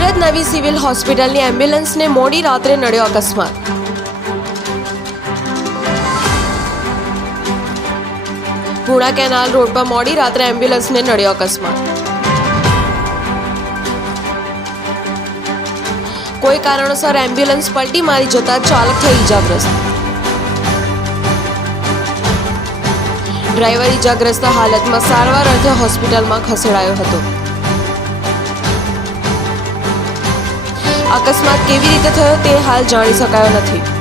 સુરત નવી સિવિલ હોસ્પિટલની એમ્બ્યુલન્સને મોડી રાત્રે નડ્યો અકસ્માત. પુણા કેનાલ રોડ પર મોડી રાત્રે એમ્બ્યુલન્સને નડ્યો અકસ્માત. કોઈ કારણોસર એમ્બ્યુલન્સ પલટી મારી જતા ચાલક થઈ ઇજાગ્રસ્ત. ડ્રાઈવર ઇજાગ્રસ્ત હાલતમાં સારવાર અર્થે હોસ્પિટલમાં ખસેડાયો હતો. અકસ્માત કેવી રીતે થયો તે હાલ જાણી શકાયો નથી.